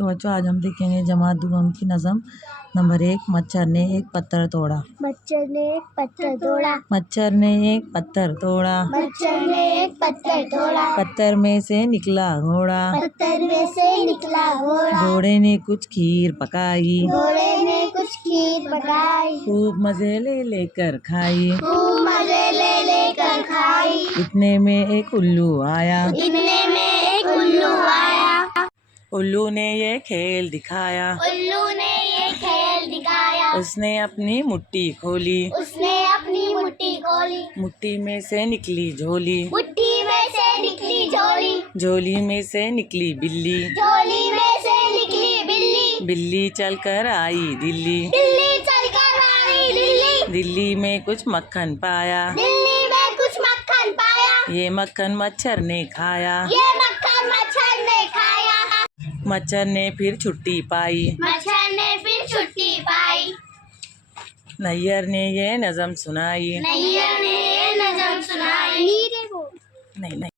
तो बच्चों आज हम देखेंगे जमात दुगम की नज़म नंबर 1। मच्छर ने एक पत्थर तोड़ा। मच्छर ने एक पत्थर तोड़ा। मच्छर ने एक पत्थर तोड़ा। मच्छर ने एक पत्थर तोड़ा। पत्थर में से निकला घोड़ा। पत्थर में से निकला घोड़ा। घोड़े ने कुछ खीर पकाई। घोड़े ने कुछ खीर पकाई। खूब मजे ले लेकर खाई। खूब मजे ले लेकर खाई। इतने में एक उल्लू आया। इतने में एक उल्लू आया। उल्लू ने ये खेल दिखाया। उल्लू ने ये खेल दिखाया। उसने अपनी मुट्ठी खोली। उसने अपनी मुट्ठी खोली। मुट्ठी में से निकली झोली। मुट्ठी में से निकली झोली। झोली में से निकली बिल्ली। झोली में से निकली बिल्ली। बिल्ली चलकर आई दिल्ली। दिल्ली चलकर आई दिल्ली। दिल्ली में कुछ मक्खन पाया। दिल्ली में कुछ मक्खन पाया। ये मक्खन मच्छर ने खाया। ये मक्खन मच्छर ने खाया। मच्छर ने फिर छुट्टी पाई। मच्छर ने फिर छुट्टी पाई। नैयर ने ये नज़म सुनाई। नैयर ने ये नज़म सुनाई। नहीं नहीं।